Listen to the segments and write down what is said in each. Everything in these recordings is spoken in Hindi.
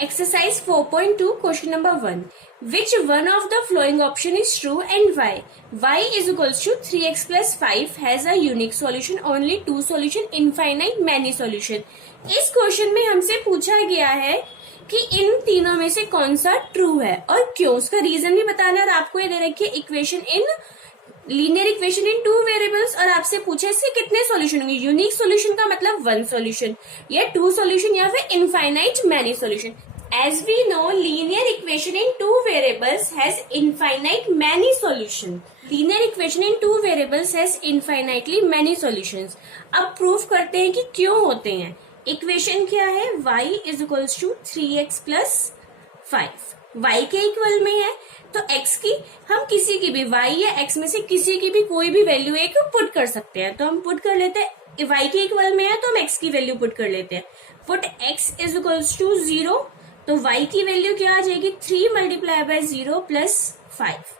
Exercise 4.2 question number 1. Which one of the following option is true and why? Y is equals to 3x plus 5 has a unique solution, only two solution, infinite many solution. इस क्वेश्चन में हमसे पूछा गया है कि इन तीनों में से कौन सा ट्रू है और क्यों, उसका रीजन भी बताना है। और आपको ये दे रखी है equation in linear equation in two variables और आपसे पूछे इसके कितने सॉल्यूशन होंगे। यूनिक सॉल्यूशन का मतलब वन सॉल्यूशन या टू सॉल्यूशन या फिर infinite many solution. As we know linear equation in two variables has infinite many solution. Linear equation in two variables has infinitely many solutions. अब प्रूफ करते हैं कि क्यों होते हैं। इक्वेशन क्या है, y is equals to 3x plus 5 y के इक्वल में है तो x की हम किसी की भी y या x में से किसी की भी कोई भी वैल्यू एक पुट कर सकते हैं। तो हम पुट कर लेते हैं, y के इक्वल में है तो हम x की वैल्यू पुट कर लेते हैं। Put x is equals to 0 तो y की वैल्यू क्या आ जाएगी 3 मल्टीप्लाई बाय 0 प्लस 5।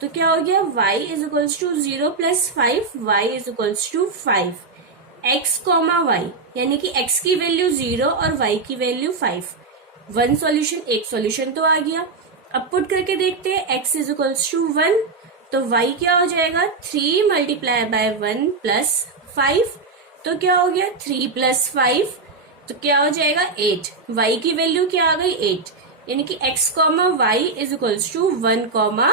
तो क्या हो गया y is equals to 0 plus 5, y is equals to 5। x comma y यानी कि x की वैल्यू 0 और y की वैल्यू 5। वन सॉल्यूशन, एक सॉल्यूशन तो आ गया। अब पुट करके देखते हैं, x इज इक्वल्स टू 1 तो y क्या हो जाएगा 3 मल्टीप्लाई बाय 1 प्लस 5। तो क्या हो गया 3 प्लस 5 तो क्या हो जाएगा 8। y की वैल्यू क्या आ गई 8 यानी कि x comma y is equals to 1 comma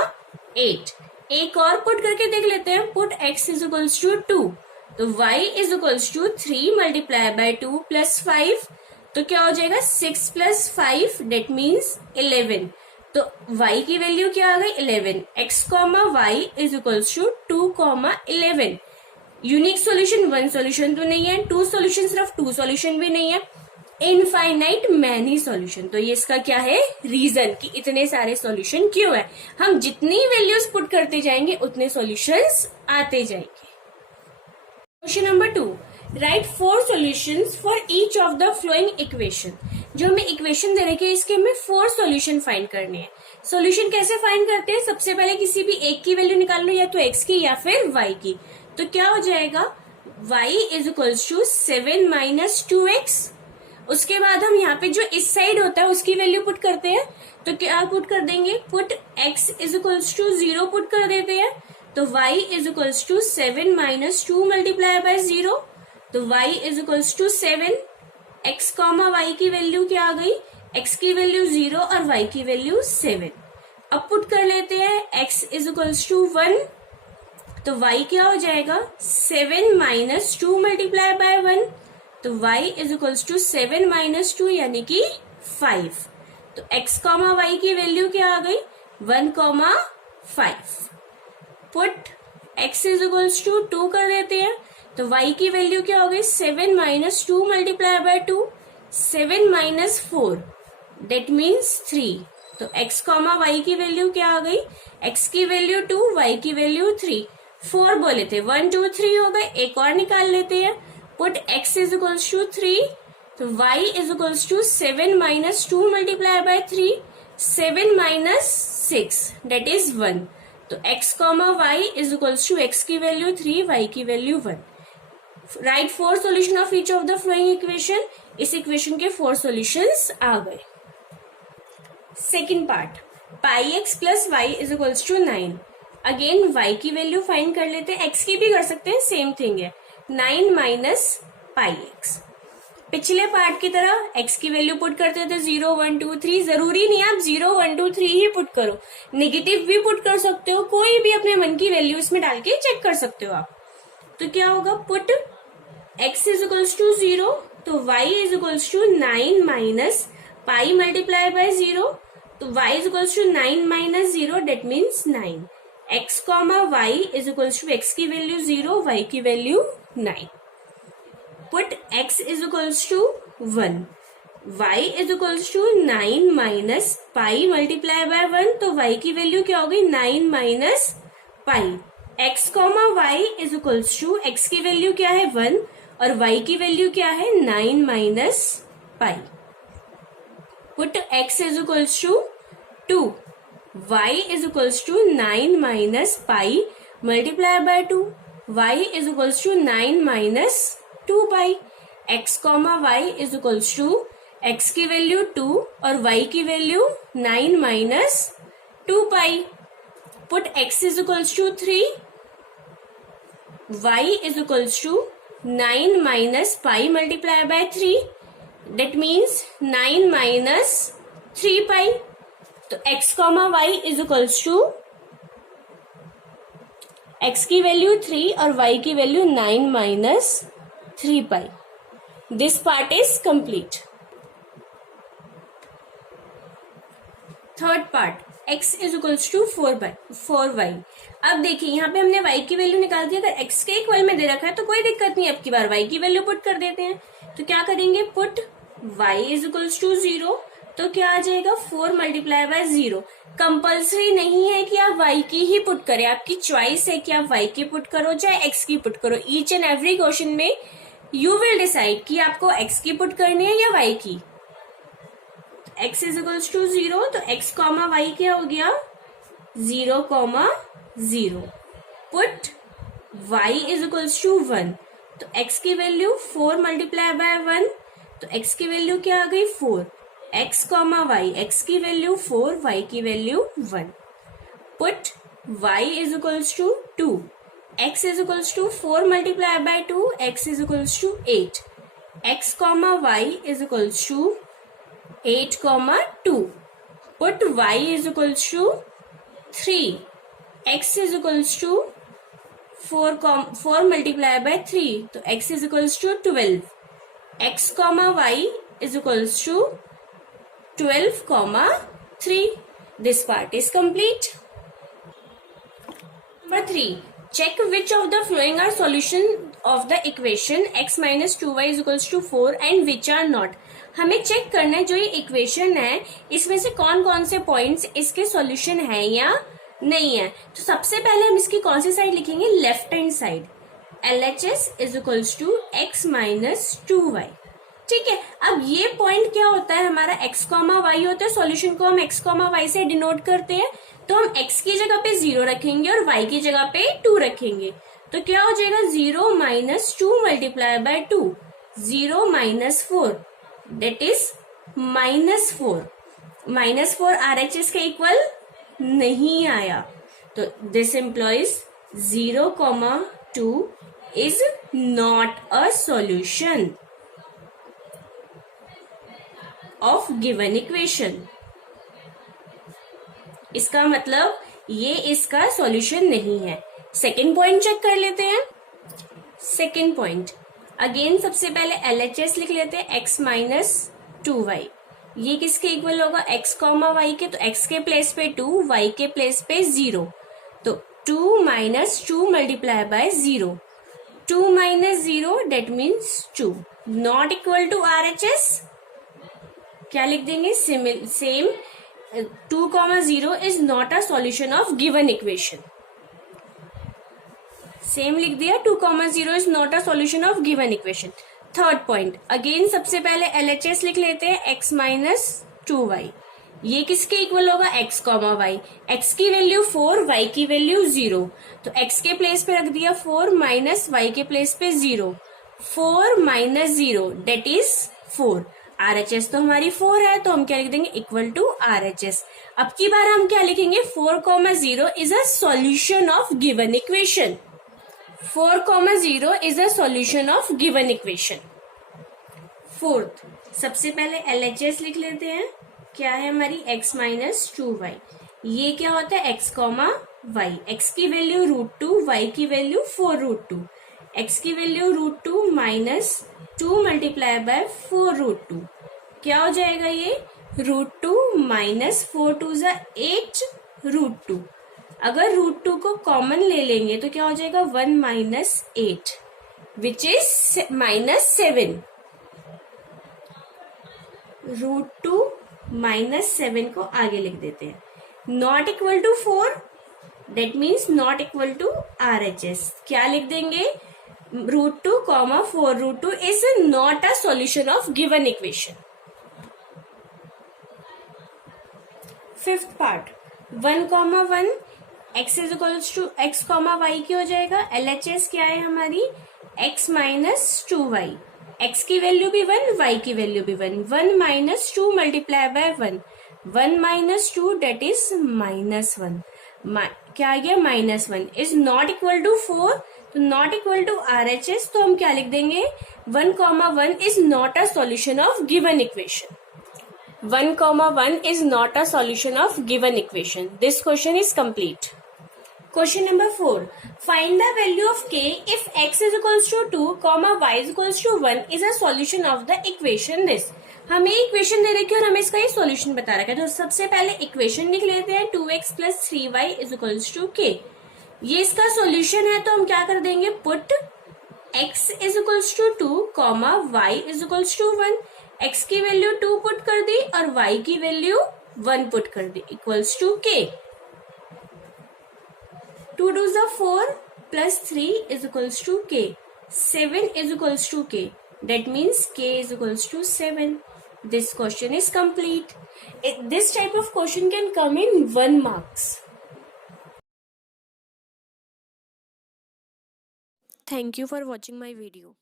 8। एक और पुट करके देख लेते हैं, put x is equals to 2 तो y is equals to 3 multiply by 2 plus 5 तो क्या हो जाएगा 6 प्लस 5 डेट मीन्स 11। तो y की वैल्यू क्या आ गई 11। x comma y is equals to 2 comma 11। Unique solution one solution तो नहीं है, टू सॉल्यूशन सिर्फ टू सॉल्यूशन भी नहीं है, इनफाइनाइट मैनी सॉल्यूशन। तो ये इसका क्या है रीजन कि इतने सारे सॉल्यूशन क्यों है। हम जितनी वैल्यूज पुट करते जाएंगे उतने सॉल्यूशंस आते जाएंगे। Question number 2, right 4 solutions for each of the following equation. जो हमें इक्वेशन दे रखी है इसके हमें 4 सॉल्यूशन फाइंड करने हैं। सॉल्यूशन कैसे फाइंड करते हैं, सबसे पहले किसी भी एक की वैल्यू निकाल लो, या तो x की या फिर y की। तो क्या हो जाएगा y is equals to 7 minus 2x। उसके बाद हम यहाँ पे जो इस साइड होता है उसकी वैल्यू पुट करते हैं। तो क्या पुट कर देंगे, put x is equals to 0 put कर देते हैं तो y is equals to 7 minus 2 multiply by 0 तो y is equals to 7। x comma y की वैल्यू क्या आ गई, x की वैल्यू 0 और y की वैल्यू 7। अब पुट कर लेते हैं, x इज इक्वल्स टू 1 तो y क्या हो जाएगा 7 माइनस 2 मल्टीप्लाई बाय 1 तो y is equals to 7 minus 2 यानी कि 5। तो x कॉमा y की वैल्यू क्या आ गई 1 comma 5। Put x is equals to 2 कर देते हैं तो y की वैल्यू क्या हो गई 7 minus 2 multiply by 2, 7 minus 4 that means 3। तो x कॉमा y की वैल्यू क्या आ गई, x की वैल्यू 2, y की वैल्यू 3। 4 बोले थे 1 2 3 हो गए, एक और निकाल लेते हैं। Put x is equals to 3 तो y is equals to 7 minus 2 multiply by 3, 7 minus 6 that is 1। तो x comma y is equals to x की वैल्यू 3, y की value 1। Write 4 solution of each of the following equation. इस इक्वेशन के 4 सॉल्यूशंस आ गए। Second part, pi x plus y is equals to 9। Again y की वैल्यू फाइंड कर लेते हैं, x की भी कर सकते हैं, सेम थिंग है 9 माइनस पाई एक्स। पिछले पार्ट की तरह x की वैल्यू पुट करते थे 0 1 2 3। जरूरी नहीं आप 0 1 2 3 ही पुट करो, नेगेटिव भी पुट कर सकते हो, कोई भी अपने मन की वैल्यू इसमें डाल के चेक कर सकते हो आप। तो क्या होगा, put x is equals to 0 तो y is equals to 9 minus pi multiply by 0 तो y is equals to 9 minus 0 that means 9। x comma y is equals to x की वैल्यू 0, y की value 9। Put x is equals to 1, y is equals to 9 minus pi multiply by 1 तो y की वैल्यू क्या हो गई 9 minus pi. x comma y is equals to x की वैल्यू क्या है 1 और y की वैल्यू क्या है 9 minus pi. Put x is equals to 2, y is equals to 9 minus pi multiply by 2, y is equals to 9 minus 2 pi. x comma y is equals to x की वैल्यू 2 और y की value 9 minus 2 pi. Put x is equals to 3, y is equals to 9 minus pi multiply by 3. That means 9 minus 3 pi. तो x comma y is equals to x की वैल्यू 3 और y की value 9 minus 3 pi. This part is complete. Third part, x is equals to 4y. अब देखिए यहाँ पे हमने y की वैल्यू निकाल दी. अगर x के इक्वल में दे रखा है तो कोई दिक्कत नहीं, अब की बार y की वैल्यू पुट कर देते हैं. तो क्या करेंगे, put y is equals to 0. तो क्या आ जाएगा, 4 मल्टीप्लाई बाय 0. कंपल्सरी नहीं है कि आप y की ही पुट करें, आपकी चॉइस है कि आप y की पुट करो चाहे x की पुट करो. ईच एंड एवरी क्वेश्चन में यू विल डिसाइड कि आपको x की पुट करनी है या y की. x इज इक्वल्स टू 0, तो x कॉमा y क्या हो गया, 0 comma 0. Put y is equals to 1, तो x की वैल्यू 4 मल्टीप्लाई बाय 1, तो x की वैल्यू क्या आ गई 4. x कॉमा y, x की वैल्यू 4, y की value 1. Put y is equals to 2, x is equals to 4 multiply by 2, x is equals to 8. x comma y is equals to 8 comma 2. Put y is equals to 3, x is equals to 4 multiply by 3, तो x is equals to 12. x comma y is equals to 12 comma 3. This part is complete. Number 3, check which of the following are solution of the equation x minus 2y is equals to 4 and which are not. हमें चेक करना है जो ये इक्वेशन है इसमें से कौन कौन से पॉइंट्स इसके सॉल्यूशन है या नहीं है. तो सबसे पहले हम इसकी कौन सी साइड लिखेंगे, left hand side. LHS is equals to x minus 2y. ठीक है, अब ये पॉइंट क्या होता है, हमारा x कॉमा वाई होता है. सॉल्यूशन को हम x कॉमा वाई से डिनोट करते हैं. तो हम x की जगह पे 0 रखेंगे और y की जगह पे 2 रखेंगे. तो क्या हो जाएगा, 0 minus 2 multiply by 2, 0 minus 4, that is minus 4. Minus 4 RHS के इक्वल नहीं आया, तो this implies 0 comma 2 is not a solution of given equation. इसका मतलब ये इसका सॉल्यूशन नहीं है. सेकेंड पॉइंट चेक कर लेते हैं. सेकेंड पॉइंट अगेन सबसे पहले LHS लिख लेते हैं, x माइनस 2y. ये किसके इक्वल होगा, x कॉमा वाई के. तो x के प्लेस पे 2, y के प्लेस पे 0. तो 2 minus 2 multiply by 0, 2 minus 0 that means 2. Not equal to RHS. क्या लिख देंगे, same 2 comma 0 is not a solution of given equation. Same लिख दिया, 2 comma 0 is not a solution of given equation. Third point again सबसे पहले LHS लिख लेते हैं, x माइनस 2y. ये किसके इक्वल होगा, x कॉमा वाई. x की वैल्यू 4, y की वैल्यू 0. तो x के प्लेस पे रख दिया 4 माइनस y के प्लेस पे 0. 4 माइनस 0 डेट इज 4. RHS तो हमारी 4 है, तो हम क्या लिख देंगे, इक्वल टू RHS. अब की बार हम क्या लिखेंगे, 4 comma 0 is a solution of given equation. 4 comma 0 is a solution of given equation. Fourth सबसे पहले LHS लिख लेते हैं. क्या है हमारी, x माइनस 2y. ये क्या होता है, x कॉमा वाई. x की वैल्यू √2, y की वैल्यू 4√2. x की वैल्यू √2 माइनस 2 मल्टीप्लाई बाय 4√2. क्या हो जाएगा ये, √2 माइनस 4 2 ज़ा 8 √2. अगर √2 को कॉमन ले लेंगे तो क्या हो जाएगा, 1 minus 8 which is minus 7. √2 minus 7 को आगे लिख देते हैं. Not equal to 4 that means not equal to RHS. क्या लिख देंगे, √2 comma 4√2 is not a solution of given equation. Fifth part 1 comma 1 x is equals to x comma y की हो जाएगा. LHS क्या है हमारी, x माइनस 2y. x की वैल्यू भी 1, y की वैल्यू भी 1. 1 minus 2 multiply by 1. 1 minus 2 that is minus 1. क्या आ गया? -1 इज नॉट इक्वल टू 4. तो नॉट इक्वल टू RHS, तो हम क्या लिख देंगे? 1, 1 is not a solution of given equation. 1, 1 is not a solution of given equation. This question is complete. Question number 4. Find the value of k if x is equals to 2, y is equals to 1 is a solution of the equation this. हमें इक्वेशन दे रखी है और हमें इसका ही सॉल्यूशन बता रखा है. तो सबसे पहले इक्वेशन लिख लेते हैं. 2x plus 3y is equals to k. ये इसका सॉल्यूशन है, तो हम क्या कर देंगे? Put x is equals to 2, y is equals to 1. x की वैल्यू 2 पुट कर दी और y की वैल्यू 1 पुट कर दी, equals to k. 2 2 is 4 plus 3 is equals to k. 7 is equals to k. That means k is equals to 7. This question is complete. This type of question can come in 1 marks. Thank you for watching my video.